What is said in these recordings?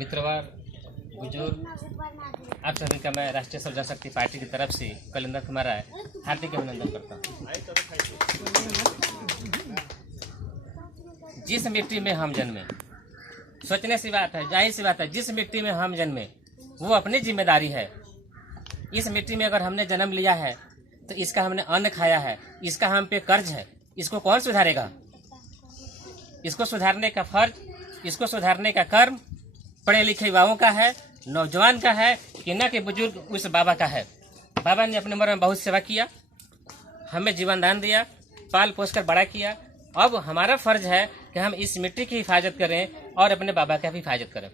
मित्रवार बुजुर्ग, आप सभी का मैं राष्ट्रीय स्वयं शक्ति पार्टी की तरफ से कलिंदर कुमार राय हार्दिक अभिनंदन करता हूँ। जिस मिट्टी में हम जन्मे, सोचने सी बात है, जाहिर सी बात है, जिस मिट्टी में हम जन्मे वो अपनी जिम्मेदारी है। इस मिट्टी में अगर हमने जन्म लिया है तो इसका हमने अन्न खाया है, इसका हम पे कर्ज है। इसको कौन सुधारेगा? इसको सुधारने का फर्ज, इसको सुधारने का कर्म पढ़े लिखे युवाओं का है, नौजवान का है कि न कि बुजुर्ग उस बाबा का है। बाबा ने अपने उम्र में बहुत सेवा किया, हमें जीवन दान दिया, पाल पोस कर बड़ा किया। अब हमारा फर्ज है कि हम इस मिट्टी की हिफाजत करें और अपने बाबा का भी हिफाजत करें।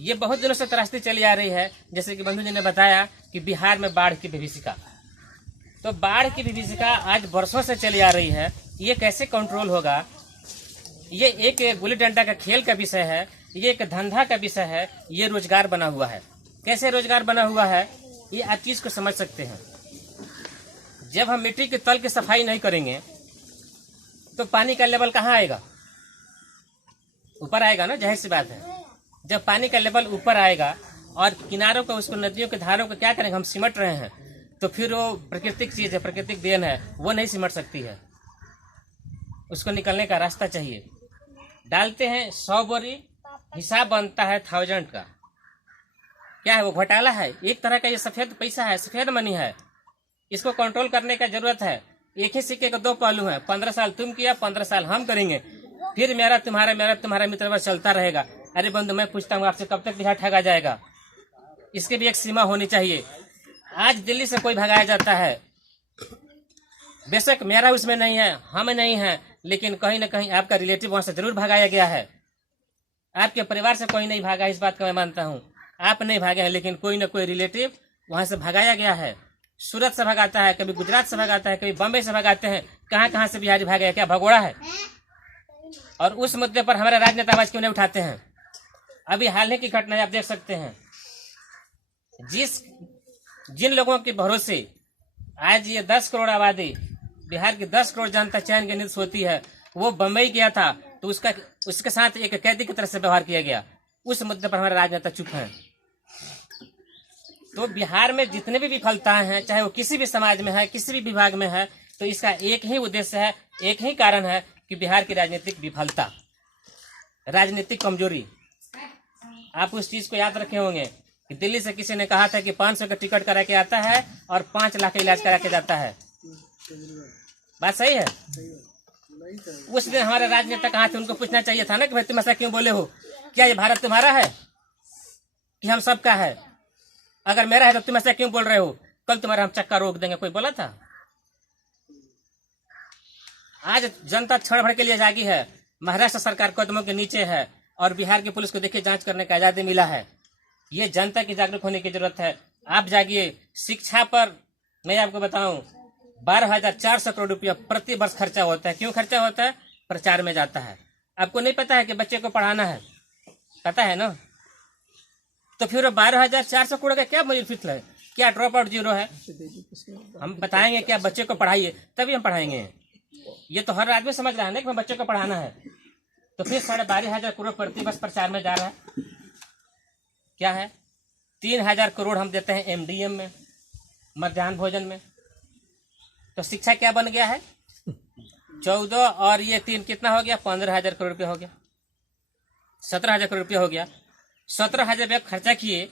ये बहुत दिनों से त्रासदी चली आ रही है। जैसे कि बंधु जी ने बताया कि बिहार में बाढ़ की विभीषिका, तो बाढ़ की विभीषिका आज वर्षों से चली आ रही है। ये कैसे कंट्रोल होगा? ये एक गुल्ली डंडा का खेल का विषय है, ये एक धंधा का विषय है, ये रोजगार बना हुआ है। कैसे रोजगार बना हुआ है ये आप चीज को समझ सकते हैं। जब हम मिट्टी के तल की सफाई नहीं करेंगे तो पानी का लेवल कहाँ आएगा? ऊपर आएगा ना, जाहिर सी बात है। जब पानी का लेवल ऊपर आएगा और किनारों को, उसको नदियों के धारों को क्या करेंगे? हम सिमट रहे हैं, तो फिर वो प्राकृतिक चीज है, प्राकृतिक देन है, वो नहीं सिमट सकती है। उसको निकलने का रास्ता चाहिए। डालते हैं 100 बोरी, हिसाब बनता है 1000 का। क्या है वो? घोटाला है एक तरह का। ये सफेद पैसा है, सफेद मनी है। इसको कंट्रोल करने का जरूरत है। एक ही सिक्के के दो पहलू हैं। 15 साल तुम किया, 15 साल हम करेंगे, फिर मेरा तुम्हारा मित्रवत चलता रहेगा। अरे बंधु, मैं पूछता हूँ आपसे, कब तक बिहार ठगा जाएगा? इसकी भी एक सीमा होनी चाहिए। आज दिल्ली से कोई भगाया जाता है, बेशक मेरा उसमें नहीं है, हम नहीं है, लेकिन कहीं ना कहीं आपका रिलेटिव वहां से जरूर भगाया गया है। आपके परिवार से कोई नहीं भागा, इस बात का मैं मानता हूँ। आप नहीं भागे हैं, लेकिन कोई ना कोई रिलेटिव वहां से भगाया गया है। सूरत से भगाता है, कभी गुजरात से भगाता है, कभी बम्बई से भगाते हैं। कहाँ कहाँ से बिहारी भागे? क्या भगोड़ा है? और उस मुद्दे पर हमारे राजनेता आवाज क्यों नहीं उठाते हैं? अभी हाल ही की घटना आप देख सकते हैं। जिन लोगों के भरोसे आज ये 10 करोड़ आबादी, बिहार की 10 करोड़ जनता चैन की नींद सोती है, वो बम्बई गया था तो उसके साथ एक कैदी की तरह से व्यवहार किया गया। उस मुद्दे पर हमारे राजनेता चुप हैं। तो बिहार में जितने भी विफलताएं हैं, चाहे वो किसी भी समाज में है, किसी भी विभाग में है, तो इसका एक ही उद्देश्य है, एक ही कारण है कि बिहार की राजनीतिक विफलता, राजनीतिक कमजोरी। आप उस चीज को याद रखे होंगे कि दिल्ली से किसी ने कहा था कि 500 का टिकट करा के आता है और 5 लाख का इलाज करा के जाता है। बात सही है? उस दिन हमारे राजनेता कहाँ थे? उनको पूछना चाहिए था ना कि भाई तुम ऐसा क्यों बोले हो? क्या ये भारत तुम्हारा है कि हम सबका है? अगर मेरा है तो तुम ऐसा क्यों बोल रहे हो? कल तुम्हारा हम चक्का रोक देंगे, कोई बोला था? आज जनता क्षण भर के लिए जागी है। महाराष्ट्र सरकार कदमों के नीचे है और बिहार की पुलिस को देखिए जांच करने का आजादी मिला है। ये जनता की जागरूक होने की जरूरत है। आप जागिए। शिक्षा पर मैं आपको बताऊं, 12,400 करोड़ रुपया प्रति वर्ष खर्चा होता है। क्यों खर्चा होता है? प्रचार में जाता है। आपको नहीं पता है कि बच्चे को पढ़ाना है? पता है ना? तो फिर 12,400 करोड़ का क्या बेनिफिट है? क्या ड्रॉप आउट जीरो है? हम बताएंगे क्या बच्चे को पढ़ाइए, तभी हम पढ़ाएंगे। ये तो हर आदमी समझ रहा है ना कि बच्चे को पढ़ाना है। तो फिर 12,500 करोड़ प्रति वर्ष प्रचार में जा रहा है। क्या है? 3,000 करोड़ हम देते हैं MDM में, मध्याह्न भोजन में। तो शिक्षा क्या बन गया है? 14 और ये 3 कितना हो गया? 15,000 करोड़ रुपया हो गया। 17,000 करोड़ रुपया हो गया। 17,000 रुपया खर्चा किए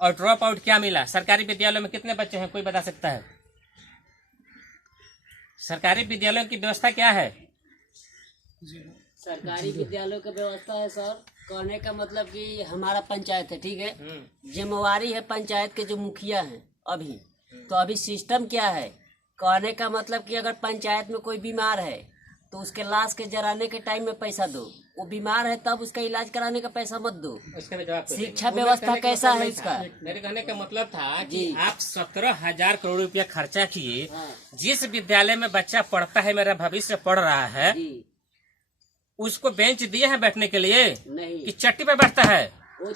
और ड्रॉप आउट क्या मिला? सरकारी विद्यालयों में कितने बच्चे हैं? कोई बता सकता है? सरकारी विद्यालयों की व्यवस्था क्या है? सरकारी विद्यालयों की व्यवस्था है सर, कहने का मतलब कि हमारा पंचायत है, ठीक है, जिम्मेवारी है पंचायत के जो मुखिया हैं अभी। तो अभी सिस्टम क्या है? कहने का मतलब कि अगर पंचायत में कोई बीमार है तो उसके लाश के जराने के टाइम में पैसा दो। वो बीमार है तब उसका इलाज कराने का पैसा मत दो। उसका भी जवाब शिक्षा व्यवस्था कैसा है इसका? मेरे कहने का मतलब था कि आप 17,000 करोड़ रुपया खर्चा किए। जिस विद्यालय में बच्चा पढ़ता है, मेरा भविष्य पढ़ रहा है, उसको बेंच दिए हैं बैठने के लिए नहीं कि चट्टी पर बैठता है? वो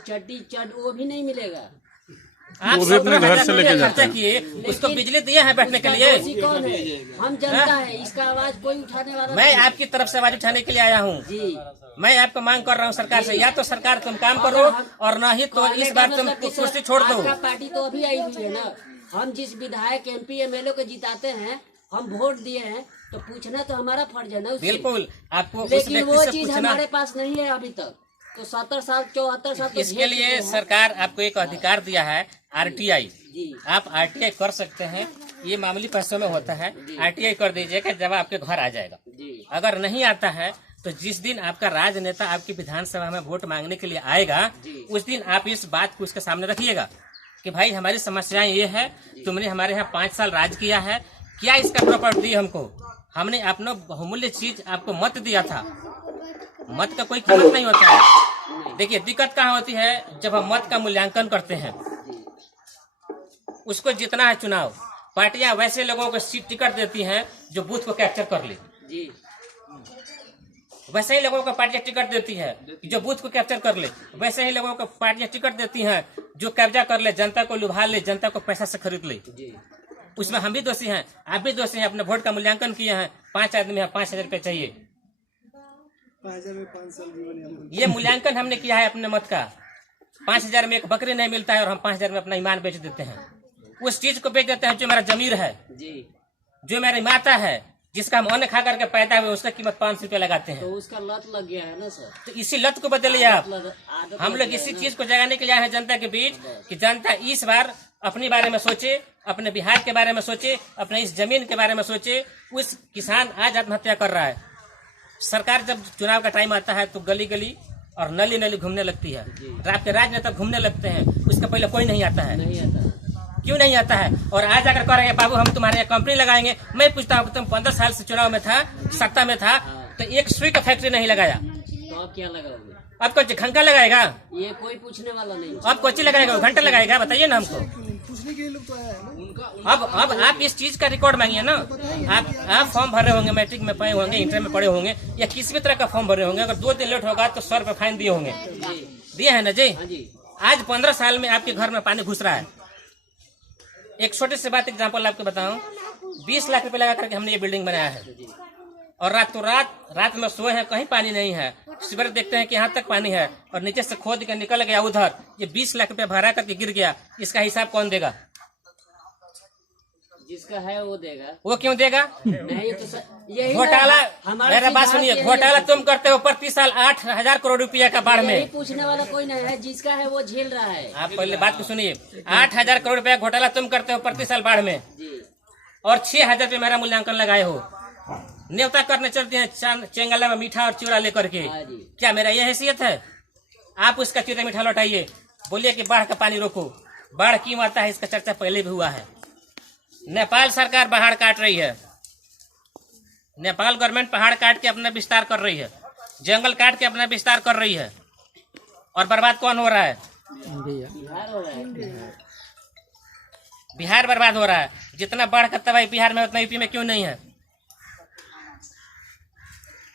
वो भी नहीं मिलेगा। आप 17,000 रुपया खर्चा किए, उसको बिजली दिए हैं बैठने के लिए? कौन है? हम जनता है, इसका आवाज कोई उठाने वाला मैं आपकी तरफ से आवाज उठाने के लिए आया हूँ। मैं आपको मांग कर रहा हूँ सरकार से, या तो सरकार तुम काम करो और ना ही तो इस बार तुम कुर्सी छोड़ दो। आपका पार्टी तो अभी आई हुई है ना, हम जिस विधायक MP MLA को जिताते हैं, हम वोट दिए हैं, तो पूछना तो हमारा फर्ज है ना उससे। बिल्कुल, आपको उस लेकिन व्यक्ति वो से चीज पूछना। हमारे पास नहीं है अभी तक, तो 70 साल 74 साल तो इसके झेल लिए चुके हैं। सरकार आपको एक अधिकार दिया है, RTI। जी आप RTI कर सकते हैं, ये मामूली पैसों में होता है। RTI कर दीजिएगा जब आपके घर आ जाएगा। जी अगर नहीं आता है तो जिस दिन आपका राजनेता आपकी विधानसभा में वोट मांगने के लिए आएगा, उस दिन आप इस बात को उसके सामने रखिएगा कि भाई हमारी समस्याएं ये है, तुमने हमारे यहाँ 5 साल राज किया है, क्या इसका प्रॉपर्टी दी हमको, हमने अपना बहुमूल्य चीज आपको मत दिया था। मत का कोई कीमत नहीं होता है। देखिए दिक्कत कहाँ होती है, जब हम मत का मूल्यांकन करते हैं, उसको जितना है चुनाव, पार्टियां वैसे लोगों को सीट टिकट देती हैं जो बूथ को कैप्चर कर ले। जी वैसे ही लोगों को पार्टियां टिकट देती है जो बूथ को कैप्चर कर ले। वैसे ही लोगों को पार्टियां टिकट देती हैं जो कब्जा कर ले, जनता को लुभा ले, जनता को पैसा से खरीद ले। जी उसमें हम भी दोषी हैं, आप भी दोषी हैं। अपने वोट का मूल्यांकन किए हैं, 5 आदमी है, 5,000 रुपये चाहिए। 5,000 में 5 साल जीवन है। ये मूल्यांकन हमने किया है अपने मत का। 5,000 में एक बकरी नहीं मिलता है और हम 5,000 में अपना ईमान बेच देते हैं। उस चीज को बेच देते हैं जो मेरा जमीर है, जी जो मेरी माता है, जिसका हम अन्न खा करके पैदा हुए, उसका कीमत 500 रुपया लगाते तो हैं। उसका लत लग गया है ना सर। तो इसी लत को बदलिए आप। आदत हम लग लोग गया इसी है ना। चीज को जगाने के लिए आए हैं जनता के बीच कि जनता इस बार अपने बारे में सोचे, अपने बिहार के बारे में सोचे, अपने इस जमीन के बारे में सोचे। उस किसान आज आत्महत्या कर रहा है। सरकार जब चुनाव का टाइम आता है तो गली गली और नली नली घूमने लगती है, आपके राजनेता घूमने लगते हैं, उसका पहले कोई नहीं आता है। नहीं आता। क्यों नहीं आता है? और आज अगर कहेंगे बाबू हम तुम्हारे यहाँ कंपनी लगाएंगे, मैं पूछता हूँ तुम 15 साल से चुनाव में था, सत्ता में था, तो एक सुई का फैक्ट्री नहीं लगाया, तो आप क्या लगाओगे? अब कुछ घंटा लगाएगा? ये कोई पूछने वाला नहीं। अब कोची लगाएगा? घंटा लगाएगा? बताइए ना हमको। पूछने के लिए लोग तो आया है ना। अब आप इस चीज का रिकॉर्ड मांगिए ना। आप फॉर्म भरे होंगे, मैट्रिक में पढ़े होंगे, इंटर में पढ़े होंगे, या किसी भी तरह का फॉर्म भरे होंगे। अगर 2 दिन लेट होगा तो 100 रुपये फाइन दिए होंगे। जी दिए है ना जी? हाँ जी आज 15 साल में आपके घर में पानी घुस रहा है। एक छोटी सी बात एग्जाम्पल आपको बताऊं, 20 लाख रुपए लगा करके हमने ये बिल्डिंग बनाया है, और रात में सोए हैं, कहीं पानी नहीं है। सुबह देखते हैं कि यहाँ तक पानी है और नीचे से खोद के निकल गया उधर। ये 20 लाख रुपए भरा करके गिर गया, इसका हिसाब कौन देगा? जिसका है वो देगा। वो क्यों देगा? नहीं तो सर यही ना घोटाला, हमारा मेरा बात सिद्धांत सुनिए, यही घोटाला है। तुम करते हो प्रति साल 8,000 करोड़ रुपया का बाढ़ यही में। पूछने वाला कोई नहीं है, जिसका है वो झेल रहा है। आप पहले बात को सुनिए, 8,000 करोड़ रुपया घोटाला तुम करते हो प्रति साल बाढ़ में, जी और 6,000 रुपये मेरा मूल्यांकन लगाए हो। न्योता करने चलते हैं चेंगला में मीठा और चिवड़ा लेकर के। हाँ जी क्या मेरा ये हैसियत है? आप उसका चिवड़ा मीठा लौटाइए, बोलिए कि बाढ़ का पानी रोको। बाढ़ क्यों आता है इसका चर्चा पहले भी हुआ है। नेपाल सरकार पहाड़ काट रही है, नेपाल गवर्नमेंट पहाड़ काट के अपना विस्तार कर रही है, जंगल काट के अपना विस्तार कर रही है, और बर्बाद कौन हो रहा है? बिहार हो रहा है। बिहार बर्बाद हो रहा है। जितना बाढ़ का तबाही बिहार में उतना यूपी में क्यों नहीं है?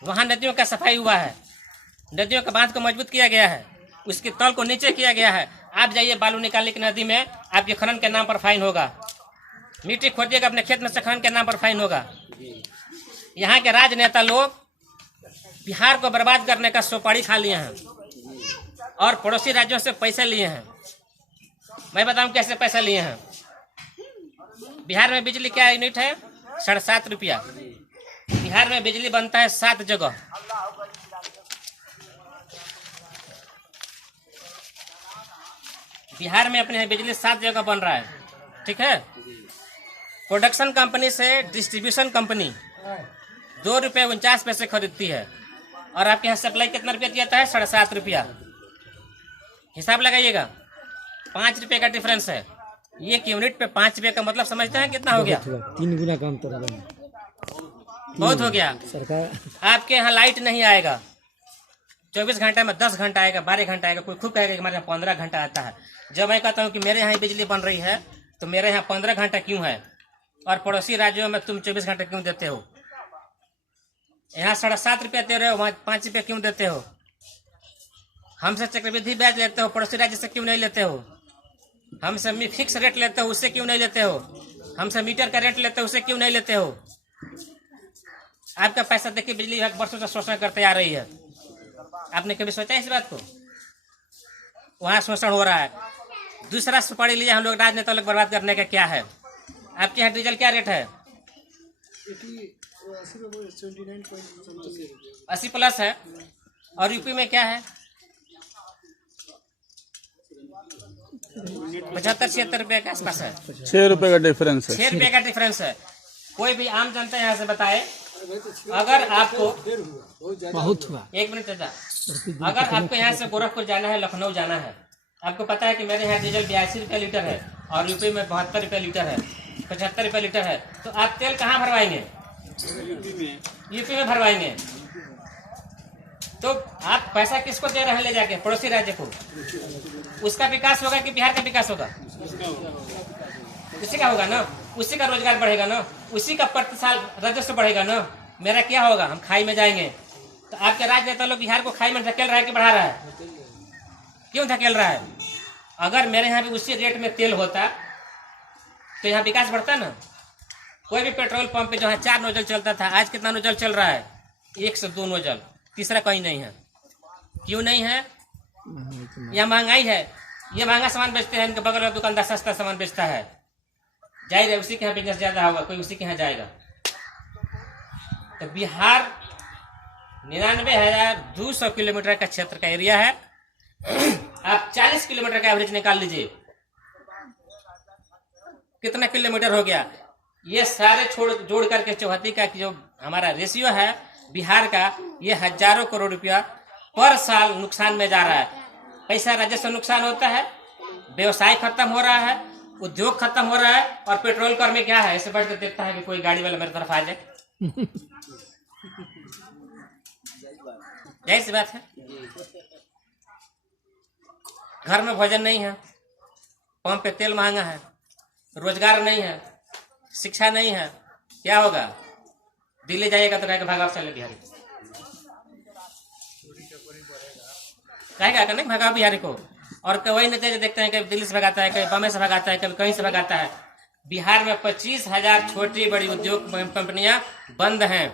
वहां नदियों का सफाई हुआ है, नदियों का बांध को मजबूत किया गया है, उसके तल को नीचे किया गया है। आप जाइए बालू निकालने की नदी में, आपके खनन के नाम पर फाइन होगा। मिट्टी खोदिएगा अपने खेत में से, खनन के नाम पर फाइन होगा। यहाँ के राजनेता लोग बिहार को बर्बाद करने का सुपारी खा लिए हैं और पड़ोसी राज्यों से पैसे लिए हैं। मैं बताऊं कैसे पैसा लिए हैं। बिहार में बिजली क्या यूनिट है? 7.5 रुपया। बिहार में बिजली बनता है 7 जगह। बिहार में अपने यहाँ बिजली 7 जगह बन रहा है, ठीक है। प्रोडक्शन कंपनी से डिस्ट्रीब्यूशन कंपनी 2 रुपये 49 पैसे खरीदती है, और आपके यहाँ सप्लाई कितना रुपया दिया है? 7.5 रुपया। हिसाब लगाइएगा, 5 रुपये का डिफरेंस है। ये यूनिट पे 5 रुपये का मतलब समझते हैं कितना हो गया? 3 गुना काम तो बहुत हो गया। सरकार आपके यहाँ लाइट नहीं आएगा 24 घंटे में, 10 घंटा आएगा, 12 घंटा आएगा। कोई खूब कहेगा कि हमारे यहाँ 15 घंटा आता है। जब मैं कहता हूँ कि मेरे यहाँ बिजली बन रही है तो मेरे यहाँ 15 घंटा क्यों है, और पड़ोसी राज्यों में तुम 24 घंटे क्यों देते हो? यहाँ 7.5 रुपया दे रहे हो, वहाँ 5 रुपया क्यों देते हो? हमसे चक्रवृद्धि ब्याज लेते हो, पड़ोसी राज्य से क्यों नहीं लेते हो? हमसे फिक्स रेट लेते हो, उससे क्यों नहीं लेते हो? हमसे मीटर का रेट लेते हो, उससे क्यों नहीं लेते हो? आपका पैसा देखिए बिजली विभाग वर्षों से शोषण करते आ रही है। आपने कभी सोचा इस बात को? वहाँ शोषण हो रहा है। दूसरा सुपारी लिया हम लोग राजनेता लोग बर्बाद करने का क्या है? आपके यहाँ डीजल क्या रेट है? 80 प्लस है। और यूपी में क्या है? 75-76 रुपए के आसपास है। 6 रुपए का डिफरेंस है। 6 रुपए का डिफरेंस है। कोई भी आम जनता यहाँ से बताए, अगर आपको बहुत हुआ। एक मिनट चाचा, अगर आपको यहाँ से गोरखपुर जाना है, लखनऊ जाना है, आपको पता है कि मेरे यहाँ डीजल 82 रुपये लीटर है और यूपी में 72 रुपये लीटर है, 75 रुपये लीटर है, तो आप तेल कहाँ भरवाएंगे? यूपी में भरवाएंगे। तो आप पैसा किसको दे रहे हैं ले जाके? पड़ोसी राज्य को। उसका विकास होगा कि बिहार का विकास होगा? उसी का होगा ना, उसी का रोजगार बढ़ेगा ना, उसी का प्रति साल राजस्व बढ़ेगा ना। मेरा क्या होगा? हम खाई में जाएंगे। तो आपके राजनेता लोग बिहार को खाई में धकेल रहा है कि बढ़ा रहा है? क्यों धकेल रहा है? अगर मेरे यहाँ भी उसी रेट में तेल होता तो यहाँ विकास बढ़ता ना। कोई भी पेट्रोल पंप पे जो है 4 नोजल चलता था, आज कितना नोजल चल रहा है? 1 से 2 नोजल, तीसरा कहीं नहीं है। क्यों नहीं है? यह महंगाई है। ये महंगा सामान बेचते हैं, इनके बगल में दुकानदार सस्ता सामान बेचता है। जाहिर है उसी के यहाँ बिजनेस ज्यादा होगा, कोई उसी के यहाँ जाएगा। तो बिहार 99,200 किलोमीटर का क्षेत्र का एरिया है। आप 40 किलोमीटर का एवरेज निकाल लीजिए, कितना किलोमीटर हो गया? ये सारे जोड़ करके चौहत्ती का जो हमारा रेशियो है बिहार का, ये हजारों करोड़ रुपया पर साल नुकसान में जा रहा है। पैसा राजस्व नुकसान होता है, व्यवसाय खत्म हो रहा है, उद्योग खत्म हो रहा है, और पेट्रोल कर में क्या है? ऐसे बैठ कर देखता है कि कोई गाड़ी वाला मेरे तरफ आ जाए। जाहिर सी बात है। घर में भोजन नहीं है, पंप पे तेल महंगा है, रोजगार नहीं है, शिक्षा नहीं है, क्या होगा? दिल्ली जाइएगा तो कहेगा भागा चले बिहारी, कहेगा नहीं भागा बिहारी को। और वही नतीजे देखते हैं, कभी दिल्ली से भगाता है, कभी बम्बई से भगाता है, कभी कहीं से भगाता है। बिहार में 25,000 छोटी बड़ी उद्योग कंपनियां बंद हैं।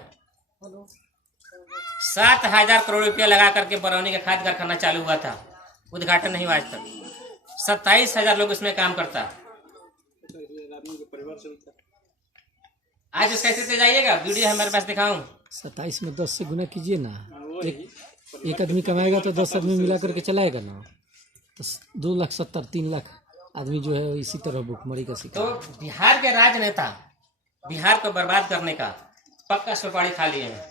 7,000 करोड़ रुपया लगा करके बरौनी का खाद कारखाना चालू हुआ था, उद्घाटन नहीं हुआ आज तक। 27,000 लोग उसमें काम करता। आज उसका स्थिति जाइएगा, वीडियो हमारे पास दिखाऊं। 27 में 10 से गुना कीजिए ना। एक आदमी कमाएगा तो 10 आदमी मिला करके चलाएगा ना, तो 2,70,000 3 लाख आदमी जो है इसी तरह भूखमरी का शिकार। तो बिहार के राजनेता बिहार को बर्बाद करने का पक्का सुपारी खा लिए हैं।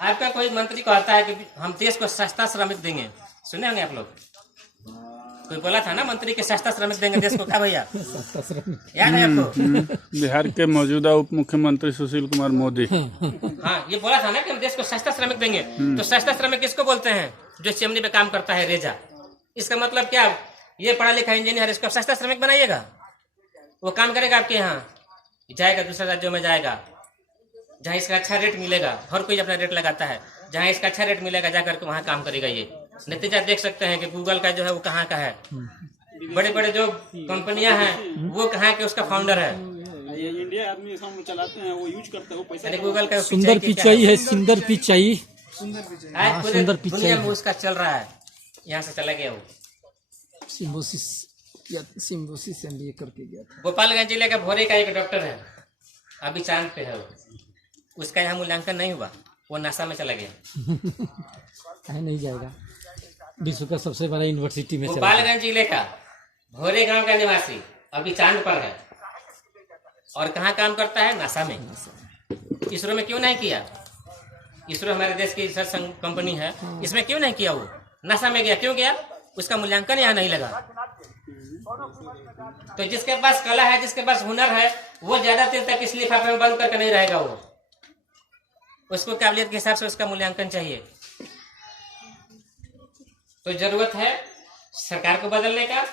आपका कोई मंत्री कहता है कि हम देश को सस्ता श्रमिक देंगे, सुने होंगे आप लोग? कोई बोला था ना मंत्री के सस्ता श्रमिक देंगे देश को, क्या भैया याद है आपको? बिहार के मौजूदा उप मुख्यमंत्री सुशील कुमार मोदी। हाँ, ये बोला था ना कि हम देश को सस्ता श्रमिक देंगे। तो सस्ता श्रमिक किसको बोलते हैं? जो चिमनी पे काम करता है, रेजा। इसका मतलब क्या? ये पढ़ा लिखा इंजीनियर, इसको सस्ता श्रमिक बनाइएगा? वो काम करेगा आपके यहाँ, जाएगा दूसरे राज्यों में जाएगा जहाँ इसका अच्छा रेट मिलेगा। हर कोई अपना रेट लगाता है, जहाँ इसका अच्छा रेट मिलेगा जाकर के वहाँ काम करेगा। ये नतीजा देख सकते हैं कि गूगल का जो है वो कहाँ का है, बड़े बड़े जो कंपनियां हैं वो कहाँ के उसका फाउंडर है। ये इंडिया आदमी चलाते हैं, वो यूज करते हैं, वो पैसा। गूगल का सुंदर पिचाई है, सुंदर पिचाई, आज पूरे दुनिया में उसका चल रहा है। यहाँ से चला गया वो, सिम्बोसिस MBA करके गया था। गोपालगंज जिले का भोरे का एक डॉक्टर है, अभी चांद पे है वो। उसका यहाँ मूल्यांकन नहीं हुआ, वो नासा में चला गया। कहीं नहीं जाएगा, विश्व का सबसे बड़ा यूनिवर्सिटी में। गोपालगंज जिले का भोरे गांव का निवासी अभी चांद पर है, और कहाँ काम करता है? नासा में। इसरो में क्यों नहीं किया? इसरो हमारे देश की रिसर्च कंपनी है, इसमें क्यों नहीं किया? वो नासा में गया, क्यों गया? उसका मूल्यांकन यहाँ नहीं लगा। तो जिसके पास कला है, जिसके पास हुनर है, वो ज्यादा देर तक इस लिफाफे में बंद करके नहीं रहेगा। वो उसको काबिलियत के हिसाब से उसका मूल्यांकन चाहिए। तो जरूरत है सरकार को बदलने का।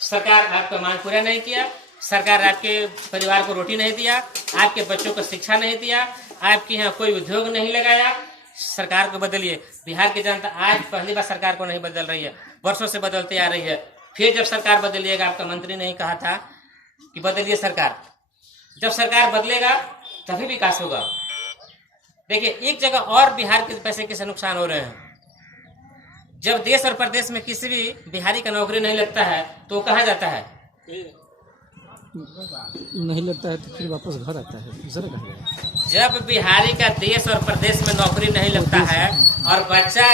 सरकार आपका मांग पूरा नहीं किया, सरकार आपके परिवार को रोटी नहीं दिया, आपके बच्चों को शिक्षा नहीं दिया, आपके यहाँ कोई उद्योग नहीं लगाया। सरकार को बदलिए। बिहार की जनता आज पहली बार सरकार को नहीं बदल रही है, वर्षों से बदलते आ रही है। फिर जब सरकार बदलिएगा, आपका मंत्री नहीं कहा था कि बदलिए सरकार, जब सरकार बदलेगा तभी विकास होगा। देखिए एक जगह और बिहार के पैसे कैसे नुकसान हो रहे हैं। जब देश और प्रदेश में किसी भी बिहारी का नौकरी नहीं लगता है तो वो कहाँ जाता है? नहीं लगता है तो फिर वापस घर आता है, दूसरा कहाँ जाएगा? जब बिहारी का देश और प्रदेश में नौकरी नहीं लगता है और बच्चा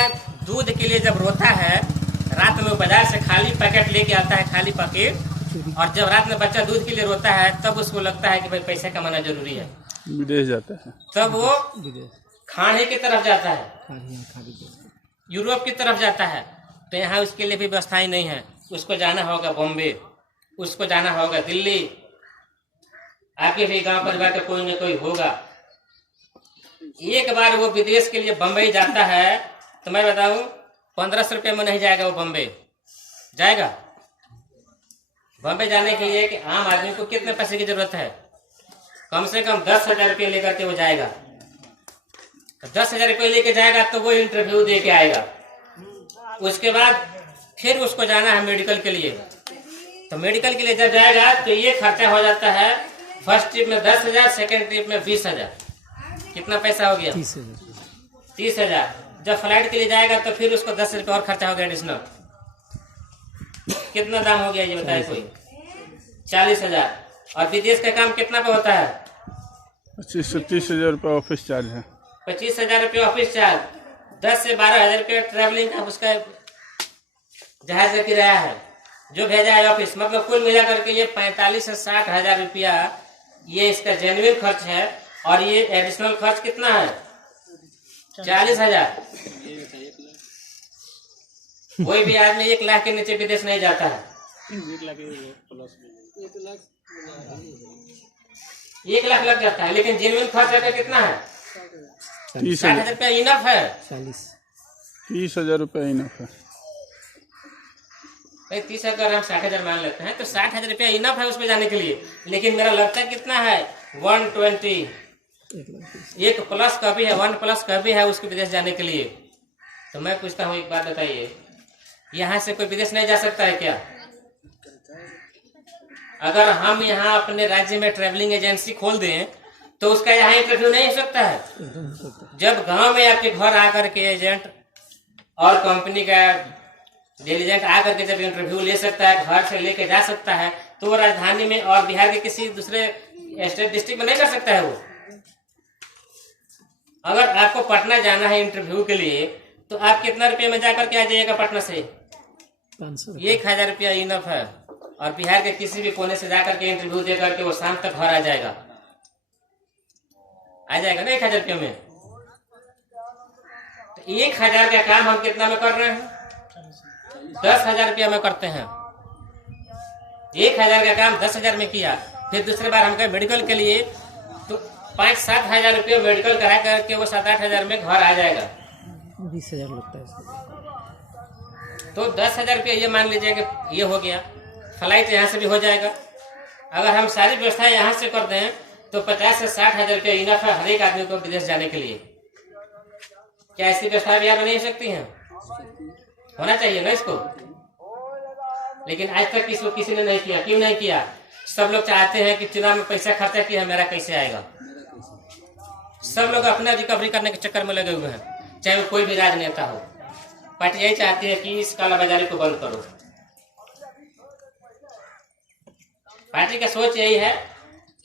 दूध के लिए जब रोता है, रात में बाजार से खाली पैकेट लेके आता है, खाली पैकेट, और जब रात में बच्चा दूध के लिए रोता है तब उसको लगता है कि भाई पैसा कमाना जरूरी है, विदेश जाता है, तब वो विदेश खाने की तरफ जाता है, खाली देश। यूरोप की तरफ जाता है। तो यहाँ उसके लिए भी व्यवस्थाएं नहीं है। उसको जाना होगा बॉम्बे, उसको जाना होगा दिल्ली, आपके भी गांव परिवार का कोई न कोई होगा। एक बार वो विदेश के लिए बम्बई जाता है तो मैं बताऊं 1500 रुपये में नहीं जाएगा वो बम्बे। जाएगा बम्बे जाने के लिए कि आम आदमी को कितने पैसे की जरूरत है? कम से कम 10,000 रुपये लेकर के वो जाएगा। 10,000 रुपये लेके जाएगा तो वो इंटरव्यू दे के आएगा। उसके बाद फिर उसको जाना है मेडिकल के लिए। तो मेडिकल के लिए जब जाएगा तो ये खर्चा हो जाता है फर्स्ट ट्रिप में 10,000, सेकेंड ट्रिप में 20,000। कितना पैसा हो गया? 30,000। जब फ्लाइट के लिए जाएगा तो फिर उसको 10 रुपये और खर्चा हो गया एडिशनल। कितना दाम हो गया ये बताए कोई? 40,000। और विदेश का काम कितना पे होता है? 25 से 30,000 रुपये ऑफिस चार्ज है। 25,000 रुपये ऑफिस चार्ज, 10 से 12,000 रुपये ट्रैवलिंग का उसका जहाज का किराया है जो भेजा है ऑफिस। मतलब कुल मिला करके ये 45 से 60,000 रुपया ये इसका जेन्युइन खर्च है। और ये एडिशनल खर्च कितना है? 40,000। कोई भी आदमी 1 लाख के नीचे विदेश नहीं जाता है। 1 लाख प्लस 1 लाख लग जाता है, लेकिन जेन्युइन खर्च अगर कितना है? 60,000 रुपया इनफ है। 30,000 रुपये इनफ है। भाई 30 अगर हम 60,000 मान लेते हैं तो 60,000 रुपया इनफ है उसमें जाने के लिए। लेकिन मेरा लगता है कितना है? 120। 1 प्लस का भी है, 1 प्लस का भी है उसके विदेश जाने के लिए। तो मैं पूछता हूँ एक बात बताइए, यहाँ से कोई विदेश नहीं जा सकता है क्या? अगर हम यहाँ अपने राज्य में ट्रैवलिंग एजेंसी खोल दें तो उसका यहाँ इंटरव्यू नहीं हो सकता है। जब गांव में आपके घर आकर के एजेंट और कंपनी का डिलीजेंट आकर के जब इंटरव्यू ले सकता है, घर से लेके जा सकता है, तो वो राजधानी में और बिहार के किसी दूसरे स्टेट डिस्ट्रिक्ट में नहीं कर सकता है वो। अगर आपको पटना जाना है इंटरव्यू के लिए तो आप कितना रुपये में जाकर के आ जाइएगा पटना से? 1,000 रुपया इनफ है। और बिहार के किसी भी कोने से जाकर के इंटरव्यू दे करके वो शाम तक घर आ जाएगा ना 1,000 रुपये में। तो 1,000 का काम हम कितना में कर रहे हैं? 10,000 रुपया में करते हैं। 1,000 का काम 10,000 में किया, फिर दूसरे बार हम गए मेडिकल के लिए तो 5-7 हजार रुपये मेडिकल करा करके वो 7-8 हजार में घर आ जाएगा। 20,000 लगता है। तो 10,000 रुपये ये मान लीजिए कि ये हो गया। फ्लाइट यहाँ से भी हो जाएगा। अगर हम सारी व्यवस्था यहाँ से कर दें तो 50 से 60 हजार रुपये इनफ है हर एक आदमी को विदेश जाने के लिए। क्या ऐसी व्यवस्था बिहार में नहीं हो सकती है? होना चाहिए ना इसको। लेकिन आज तक इसको किसी ने नहीं किया। क्यों नहीं किया? सब लोग चाहते हैं कि चुनाव में पैसा खर्चा किया, मेरा कैसे आएगा। सब लोग अपना रिकवरी करने के चक्कर में लगे हुए हैं, चाहे वो कोई भी राजनेता हो। पार्टी यही चाहती है कि इस कालाबाजारी को बंद करो। पार्टी का सोच यही है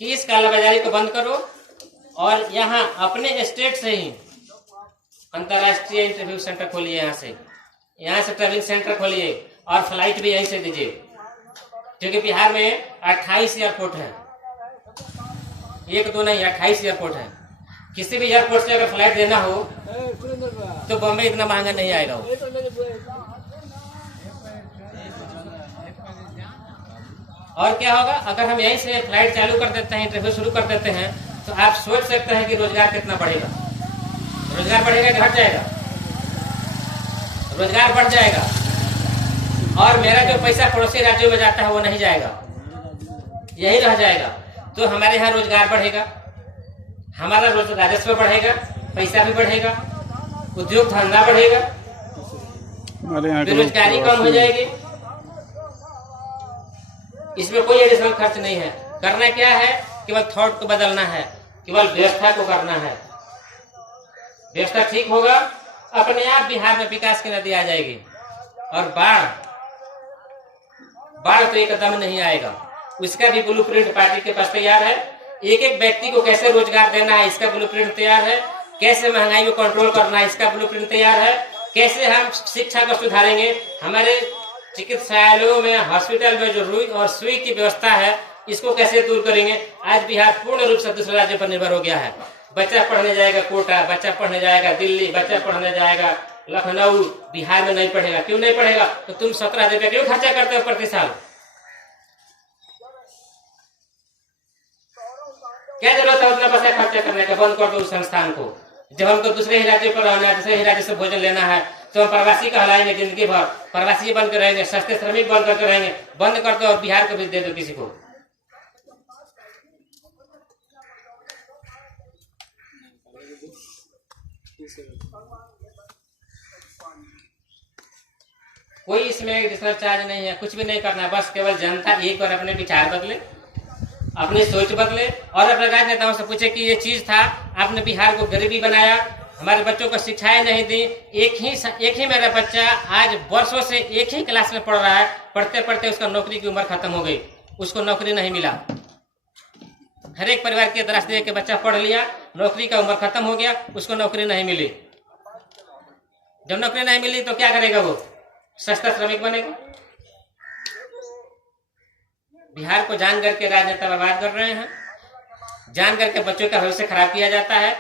कि इस कालाबाजारी को बंद करो और यहाँ अपने स्टेट से ही अंतर्राष्ट्रीय इंटरव्यू सेंटर खोलिए। यहाँ से ट्रैवलिंग सेंटर खोलिए और फ्लाइट भी यहीं से दीजिए। क्योंकि बिहार में 28 एयरपोर्ट है, 1-2 नहीं, 28 एयरपोर्ट है। किसी भी एयरपोर्ट से अगर फ्लाइट देना हो तो बॉम्बे इतना महंगा नहीं आएगा वो। और क्या होगा अगर हम यहीं से फ्लाइट चालू कर देते हैं, इंटरव्यू शुरू कर देते हैं, तो आप सोच सकते हैं कि रोजगार कितना बढ़ेगा। रोजगार बढ़ेगा कि घट जाएगा? रोजगार बढ़ जाएगा। और मेरा जो पैसा पड़ोसी राज्यों में जाता है वो नहीं जाएगा, यही रह जाएगा। तो हमारे यहाँ रोजगार बढ़ेगा, हमारा राजस्व बढ़ेगा, पैसा भी बढ़ेगा, उद्योग धंधा बढ़ेगा, बेरोजगारी कम हो जाएगी। इसमें कोई एडिशनल खर्च नहीं है। करना क्या है? केवल थॉट को बदलना है, केवल व्यवस्था को करना है। व्यवस्था ठीक होगा, अपने आप बिहार में विकास की नदी आ जाएगी। और बाढ़ तो एकदम नहीं आएगा। उसका भी ब्लूप्रिंट पार्टी के पास तैयार है। एक एक व्यक्ति को कैसे रोजगार देना है, इसका ब्लूप्रिंट तैयार है। कैसे महंगाई को कंट्रोल करना है, इसका ब्लूप्रिंट तैयार है। कैसे हम शिक्षा को सुधारेंगे, हमारे चिकित्सालयों में, हॉस्पिटल में जो रुई और सुई की व्यवस्था है, इसको कैसे दूर करेंगे। आज बिहार पूर्ण रूप से दूसरे राज्यों पर निर्भर हो गया है। बच्चा पढ़ने जाएगा कोटा, बच्चा पढ़ने जाएगा दिल्ली, बच्चा पढ़ने जाएगा लखनऊ, बिहार में नहीं पढ़ेगा। क्यों नहीं पढ़ेगा? तो तुम 17 रुपया क्यों खर्चा करते हो प्रति साल? क्या जरूरत है उतना पैसा खर्चा करने का? बंद कर दो उस संस्थान को। जब हमको दूसरे ही राज्य पर रहना है, दूसरे ही राज्य से भोजन लेना है, तो हम प्रवासी कहलाएंगे जिंदगी भर। प्रवासी बन कर रहेंगे, सस्ते श्रमिक बन करके रहेंगे। बंद कर दो और बिहार को भी दे दो किसी को। कोई इसमें एडिशनल चार्ज नहीं है, कुछ भी नहीं करना है। बस केवल जनता एक बार अपने विचार बदले, अपनी सोच बदले और अपने राजनेताओं से पूछे कि ये चीज था, आपने बिहार को गरीबी बनाया, हमारे बच्चों को शिक्षाएं नहीं दी। एक ही मेरा बच्चा आज वर्षों से एक ही क्लास में पढ़ रहा है। पढ़ते पढ़ते उसका नौकरी की उम्र खत्म हो गई, उसको नौकरी नहीं मिला। हर एक परिवार की तरह से कि बच्चा पढ़ लिया, नौकरी का उम्र खत्म हो गया, उसको नौकरी नहीं मिली। जब नौकरी नहीं मिली तो क्या करेगा? वो सस्ता श्रमिक बनेगा। बिहार को जान करके राजनेता बर्बाद कर रहे हैं, जान करके बच्चों का भविष्य खराब किया जाता है,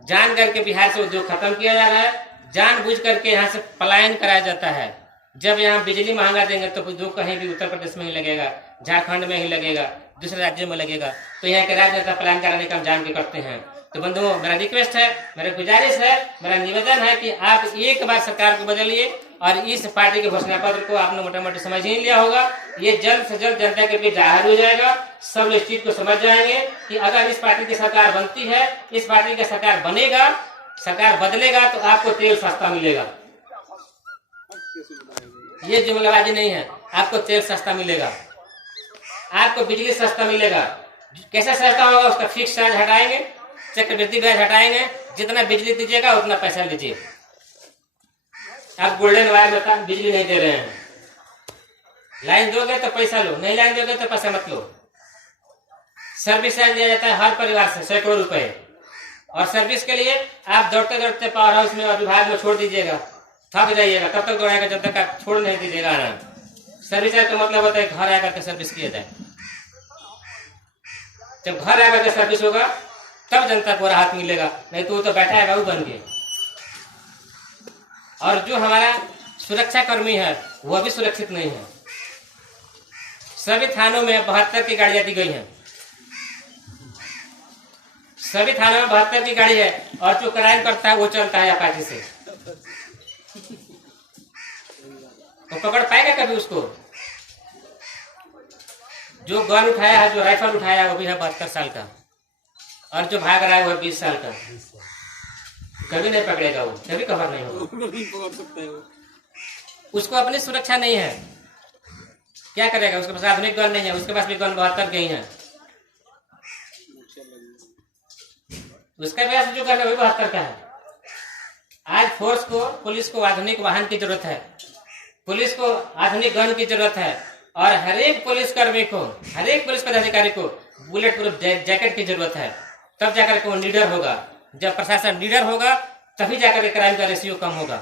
जान करके बिहार से उद्योग खत्म किया जा रहा है, जानबूझ करके यहाँ से पलायन कराया जाता है। जब यहाँ बिजली महंगा देंगे तो उद्योग कहीं भी उत्तर प्रदेश में ही लगेगा, झारखंड में ही लगेगा, दूसरे राज्यों में लगेगा। तो यहाँ के राजनेता पलायन कराने का हम जान के करते हैं। तो बंधुओं, मेरा रिक्वेस्ट है, मेरा गुजारिश है, मेरा निवेदन है कि आप एक बार सरकार को बदलिए और इस पार्टी के घोषणा पत्र को आपने मोटा मोटी समझ ही लिया होगा। ये जल्द से जल्द जनता के बीच जाहिर हो जाएगा। सब इस चीज को समझ जाएंगे कि अगर इस पार्टी की सरकार बनती है, इस पार्टी की सरकार बनेगा, सरकार बदलेगा तो आपको तेल सस्ता मिलेगा। ये जुमलाबाजी नहीं है, आपको तेल सस्ता मिलेगा, आपको बिजली सस्ता मिलेगा। कैसे सस्ता होगा? उसका फिक्स चार्ज हटाएंगे, चक्रवृद्धि ब्याज हटाएंगे, जितना बिजली दीजिएगा उतना पैसा लीजिए। आप गोल्डन वायर में बिजली नहीं दे रहे हैं, लाइन दोगे तो पैसा लो, नहीं लाइन दोगे तो पैसा मत लो। सर्विस चार्ज दिया जाता है हर परिवार से सैकड़ों रुपए, और सर्विस के लिए आप दौड़ते दौड़ते पावर हाउस में और विभाग में छोड़ दीजिएगा, थक जाइएगा, तब तक दौड़ाएगा जब तक आप छोड़ नहीं दीजिएगा आराम। सर्विस चार्ज का मतलब होता है घर आकर के सर्विस किया जाए। जब घर आकर के सर्विस होगा तब जनता को राहत मिलेगा, नहीं तो वो तो बैठा है बाबू बन के। और जो हमारा सुरक्षा कर्मी है वह भी सुरक्षित नहीं है। सभी थानों में 72 की गाड़ियां दी गई हैं, सभी थानों में 72 की गाड़ी है, और जो क्राइम करता है वो चलता है अपाची से। तो पकड़ पाएगा कभी उसको? जो गन उठाया है, जो राइफल उठाया है, वो भी है 72 साल का, और जो भाग रहा है वो 20 साल का। कभी नहीं पकड़ेगा, वो कभी कवर नहीं होगा। उसको अपनी सुरक्षा नहीं है, क्या करेगा? उसके पास आधुनिक गन नहीं है, उसके पास भी गन 72 गई है, उसके पास जो गन है वो 72 का है। आज फोर्स को, पुलिस को आधुनिक वाहन की जरूरत है, पुलिस को आधुनिक गन की जरूरत है, और हर एक पुलिस कर्मी को, हर एक पुलिस पदाधिकारी को बुलेट प्रूफ जैकेट की जरूरत है। तब जाकर के वो लीडर होगा। जब प्रशासन लीडर होगा तभी जाकर के क्राइम का रेशियो कम होगा।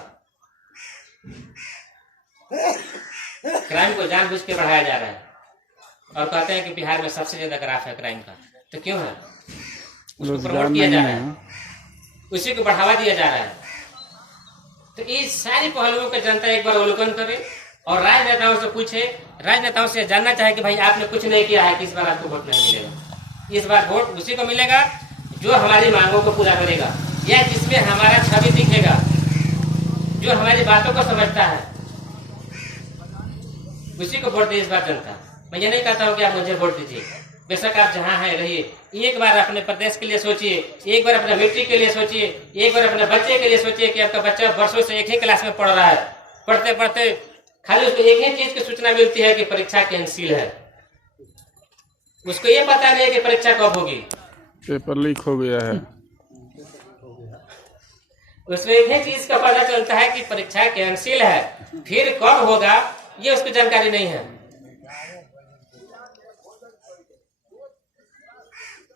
क्राइम को जानबूझ के बढ़ाया जा रहा है, और कहते हैं कि बिहार में सबसे ज्यादा ग्राफ है क्राइम का। तो क्यों है? उसको प्रमोट किया जा रहा है, उसी को बढ़ावा दिया जा रहा है। तो इस सारी पहलुओं को जनता एक बार अवलोकन करे और राजनेताओं से पूछे, राजनेताओं से जानना चाहे कि भाई आपने कुछ नहीं किया है कि इस बार आपको वोट नहीं मिलेगा। इस बार वोट उसी को मिलेगा जो हमारी मांगों को पूरा करेगा, या जिसमें हमारा छवि दिखेगा, जो हमारी बातों को समझता है, उसी को वोट दे इस बार जनता। मैं ये नहीं कहता हूँ कि आप मुझे वोट दीजिए, बेशक आप जहाँ हैं रहिए। एक बार अपने प्रदेश के लिए सोचिए, एक बार अपने बेटी के लिए सोचिए, एक बार अपने बच्चे के लिए सोचिए कि आपका बच्चा वर्षों से एक ही क्लास में पढ़ रहा है, पढ़ते पढ़ते खाली उसको एक ही चीज की सूचना मिलती है कि परीक्षा कैंसिल है। उसको ये पता नहीं है कि परीक्षा कब होगी। पेपर लीक हो गया है। उसमें एक चीज का पता चलता है कि परीक्षा कैंसिल है, फिर कब होगा ये उसको जानकारी नहीं है।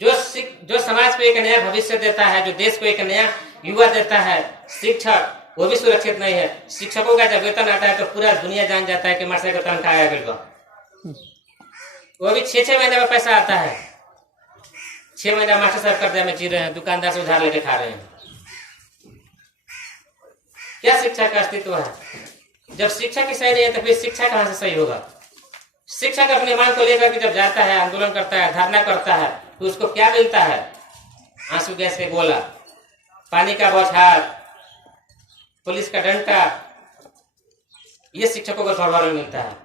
जो समाज को एक नया भविष्य देता है, जो देश को एक नया युवा देता है, शिक्षक, वो भी सुरक्षित नहीं है। शिक्षकों का जब वेतन आता है तो पूरा दुनिया जान जाता है कि मास्टर का तनख्वाह आया बिल्कुल, वो भी 6-6 महीने में पैसा आता है। 6 महीना मास्टर साहब कर्जा में जी रहे हैं, दुकानदार से उधार लेके खा रहे हैं। क्या शिक्षा का अस्तित्व है? जब शिक्षा की सही नहीं है तो फिर शिक्षा कहां से सही होगा? शिक्षक अपनी मांग को लेकर के जब जाता है, आंदोलन करता है, धरना करता है, तो उसको क्या मिलता है? आंसू गैस के गोला, पानी का बौछार, पुलिस का डंडा, ये शिक्षकों को फरमान में मिलता है।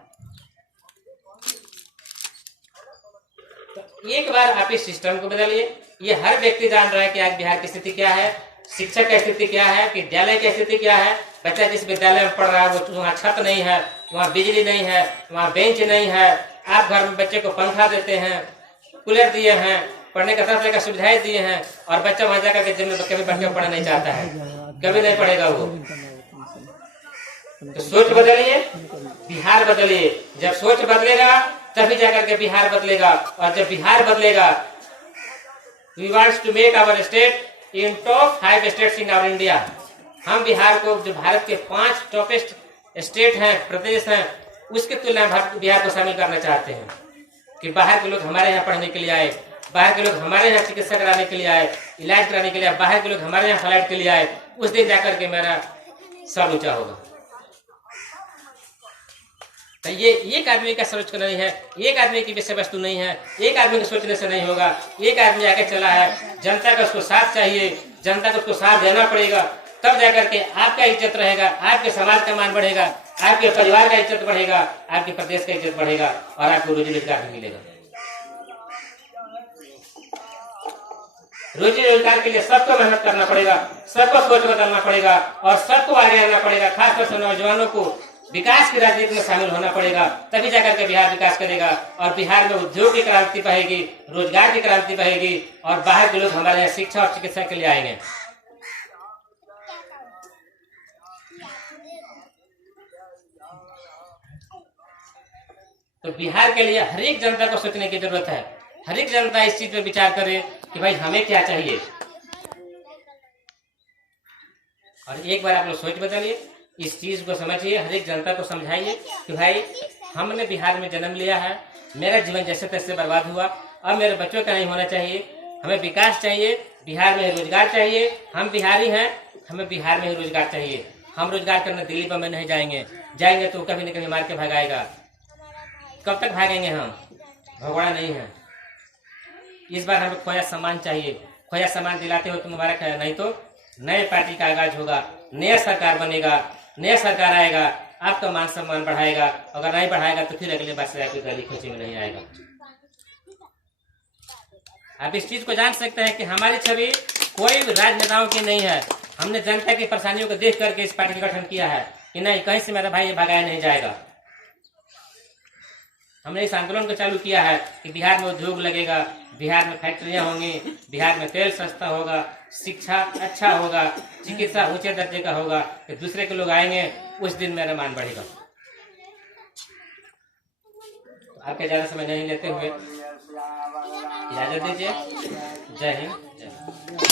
तो एक बार आप इस सिस्टम को बदलिए। ये हर व्यक्ति जान रहा है कि आज बिहार की स्थिति क्या है, शिक्षक की स्थिति क्या है, विद्यालय की स्थिति क्या है। बच्चा जिस विद्यालय में पढ़ रहा है वो वहाँ छत नहीं है, वहाँ बिजली नहीं है, वहाँ बेंच नहीं है। आप घर में बच्चे को पंखा देते हैं, कूलर दिए हैं, पढ़ने का तरह तरह का सुविधाएं दिए हैं, और बच्चा वहां जाकर के जिम में कभी बैठ के पढ़ना नहीं चाहता है, कभी नहीं पढ़ेगा वो। तो सोच बदलिए, बिहार बदलिए। जब सोच बदलेगा तभी जाकर के बिहार बदलेगा, और जब बिहार बदलेगा, we wants to make our state in top 5 states in our India. हम बिहार को, जो भारत के 5 टॉपेस्ट स्टेट हैं, प्रदेश हैं, उसके तुलना में बिहार को शामिल करना चाहते हैं कि बाहर के लोग हमारे यहाँ पढ़ने के लिए आए, बाहर के लोग हमारे यहाँ चिकित्सा कराने के लिए आए, इलाज कराने के लिए आए, बाहर के लोग हमारे यहाँ फ्लाइट के लिए आए। उस दिन जाकर के मेरा सर ऊंचा होगा। तो ये एक आदमी का सोच नहीं है, एक आदमी की विषय वस्तु नहीं है, एक आदमी के सोचने से नहीं होगा। एक आदमी आगे चला है, जनता का उसको साथ चाहिए, जनता को उसको साथ देना पड़ेगा, तब जाकर के आपका इज्जत रहेगा, आपके समाज का मान बढ़ेगा, आपके परिवार का इज्जत बढ़ेगा, आपके प्रदेश का इज्जत बढ़ेगा, और आपको रोजी रोजगार भी मिलेगा। रोजी रोजगार के लिए सबको मेहनत करना पड़ेगा, सबको सोच बदलना पड़ेगा, और सबको आगे आना पड़ेगा। खासतौर से नौजवानों को विकास की राजनीति में शामिल होना पड़ेगा, तभी जाकर के बिहार विकास करेगा। और बिहार में उद्योग की क्रांति बहेगी, रोजगार की क्रांति बहेगी, और बाहर के लोग हमारे यहाँ शिक्षा और चिकित्सा के लिए आएंगे। तो बिहार के लिए हर एक जनता को सोचने की जरूरत है। हर एक जनता इस चीज पर विचार करे कि भाई हमें क्या चाहिए। और एक बार आप लोग सोच बदलिए, इस चीज को समझिए, हर एक जनता को समझाइए कि भाई हमने बिहार में जन्म लिया है, मेरा जीवन जैसे तैसे बर्बाद हुआ, अब मेरे बच्चों का नहीं होना चाहिए। हमें विकास चाहिए, बिहार में रोजगार चाहिए। हम बिहारी हैं, हमें बिहार में ही रोजगार चाहिए। हम रोजगार करने दिल्ली बम्बई नहीं जाएंगे, जाएंगे तो कभी न कभी मार के भगाएगा। कब तक भागेंगे हम? भगवान नहीं है। इस बार हमें खोया सम्मान चाहिए। खोया सम्मान दिलाते हो तो मुबारक है, नहीं तो नए पार्टी का आगाज होगा, नया सरकार बनेगा, नया सरकार आएगा, आपका मान सम्मान बढ़ाएगा। अगर नहीं बढ़ाएगा तो फिर अगले बार से आपकी गली खोची में नहीं आएगा। आप इस चीज को जान सकते हैं कि हमारी छवि कोई राजनेताओं की नहीं है। हमने जनता की परेशानियों को देख करके इस पार्टी का गठन किया है कि नहीं, कहीं से मेरा भाई भगाया नहीं जाएगा। हमने इस आंदोलन को चालू किया है कि बिहार में उद्योग लगेगा, बिहार में फैक्ट्रियां होंगी, बिहार में तेल सस्ता होगा, शिक्षा अच्छा होगा, चिकित्सा ऊंचे दर्जे का होगा, कि दूसरे के लोग आएंगे, उस दिन मेरा मान बढ़ेगा। आपके ज्यादा समय नहीं लेते हुए इजाजत दीजिए। जय हिंद, जय हिंद।